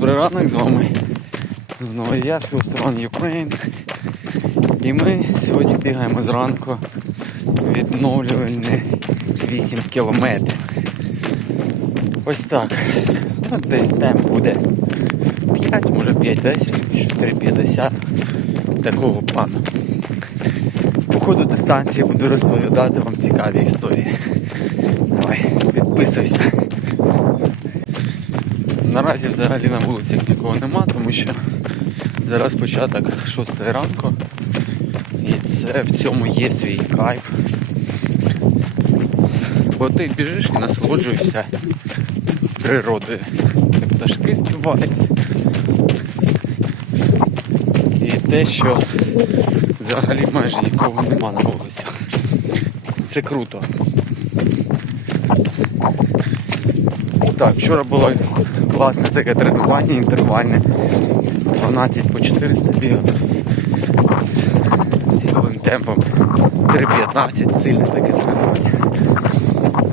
Добрий ранок, з вами знову я, Філстрон Україн. І ми сьогодні бігаємо зранку відновлювальні 8 кілометрів. Ось так. Ну, десь темп буде 5, може 5-10, 4,50 такого плану. По ходу дистанції буду розповідати вам цікаві історії. Давай, підписуйся. Наразі взагалі на вулицях нікого нема, тому що зараз початок 6 ранку. І це в цьому є свій кайф. Бо ти біжиш і насолоджуєшся природою. Пташки співають. І те, що взагалі майже нікого нема на вулицях. Це круто. Так, вчора було класне таке тренування інтервальне. 12 по 400 бігав. З цілим темпом 3.15 сильне таке тренування.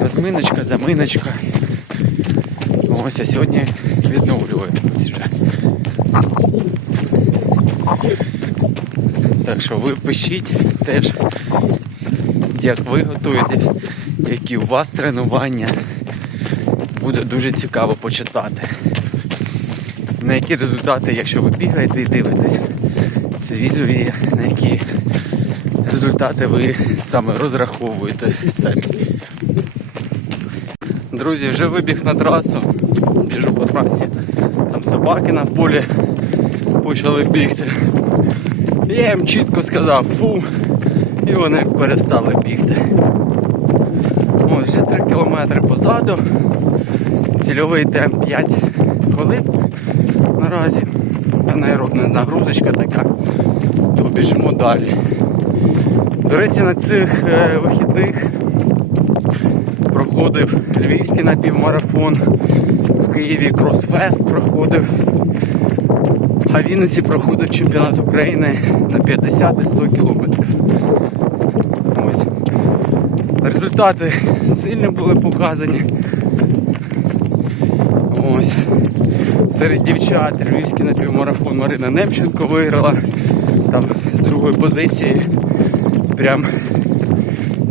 Розминочка, заминочка. Ось а сьогодні відновлюємось вже. Так що ви пишіть теж, як ви готуєтесь, які у вас тренування буде дуже цікаво почитати. На які результати, якщо ви бігаєте і дивитесь це відео, і на які результати ви саме розраховуєте самі. Друзі, вже вибіг на трасу, біжу по трасі. Там собаки на полі почали бігти. Я їм чітко сказав фу, і вони перестали бігти. Ось вже 3 кілометри позаду. Цільовий темп 5 хвилин наразі. Анаеробна нагрузочка така. То біжимо далі. До речі, на цих е, вихідних проходив львівський напівмарафон, в Києві кросфест проходив, а в Вінниці проходив чемпіонат України на 50 і 100 кілометрів. Ось. Результати сильно були показані. Ось. Серед дівчат львівський напівмарафон Марина Немченко виграла. Там з другої позиції. Прям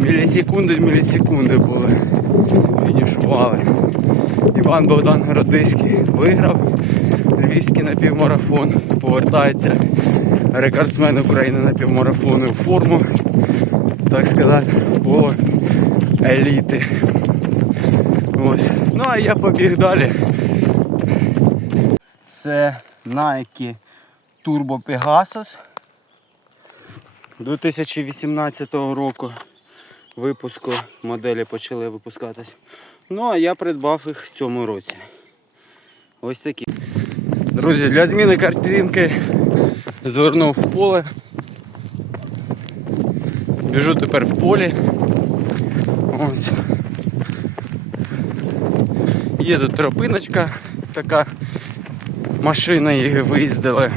мілісекунди в мілісекунди були. Фінішували. Іван Богдан Городиський виграв львівський напівмарафон. Повертається рекордсмен України напівмарафону у форму. Так сказати, в еліти. Ось. Ну а я побіг далі. Це Nike Turbo Pegasus 2018 року випуску моделі почали випускатись. Ну а я придбав їх в цьому році. Ось такі. Друзі, для зміни картинки звернув в поле. Біжу тепер в полі. Ось. Є тут тропиночка, така машина її виїздили.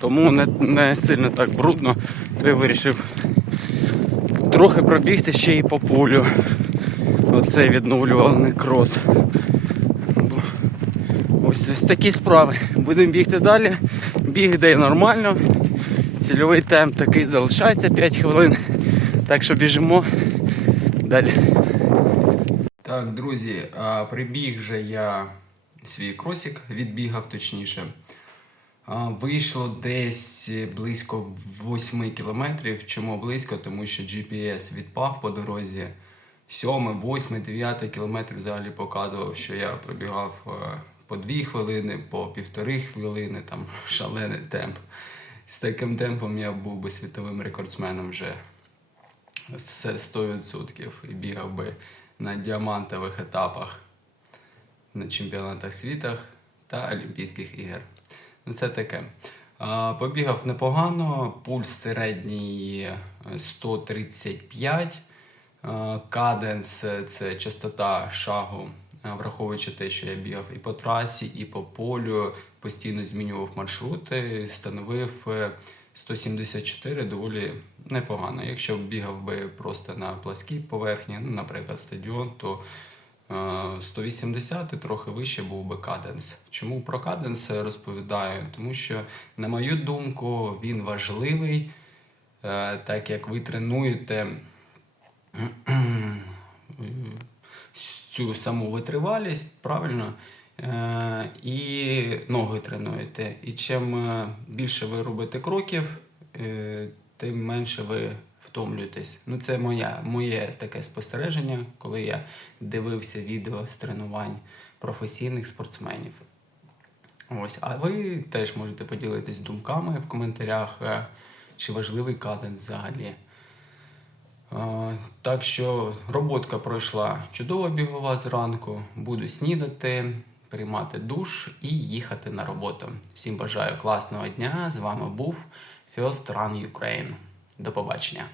Тому не, не сильно так брудно, я вирішив трохи пробігти ще й по полю. Оцей відновлювальний крос. Ось ось такі справи. Будемо бігти далі. Біг йде нормально. Цільовий темп такий залишається 5 хвилин. Так що біжимо далі. Так, друзі, прибіг вже я свій кросик, відбігав точніше. Вийшло десь близько 8 кілометрів. Чому близько? Тому що GPS відпав по дорозі. 7, 8, 9 кілометр взагалі показував, що я пробігав е, по 2 хвилини, по півтори хвилини, там шалений темп. З таким темпом я був би світовим рекордсменом вже це 100% і бігав би на діамантових етапах на чемпіонатах світах та Олімпійських ігор. Ну це таке. Побігав непогано, пульс середній е, 135. Каденс е, це частота шагу, е, враховуючи те, що я бігав і по трасі, і по полю, постійно змінював маршрути, становив е, 174 доволі непогано. Якщо бігав би просто на пласкій поверхні, ну, наприклад, стадіон, то е, 180 і трохи вище був би каденс. Чому про каденс розповідаю? Тому що, на мою думку, він важливий, е, так як ви тренуєте цю саму витривалість, правильно? Е, і ноги тренуєте. І чим е, більше ви робите кроків, е, тим менше ви втомлюєтесь. Ну, це моя, моє таке спостереження, коли я дивився відео з тренувань професійних спортсменів. Ось, а ви теж можете поділитись думками в коментарях, е, чи важливий каденс взагалі. Е, Так що роботка пройшла чудово бігова зранку. Буду снідати, приймати душ і їхати на роботу. Всім бажаю класного дня. З вами був First Run Ukraine. До побачення.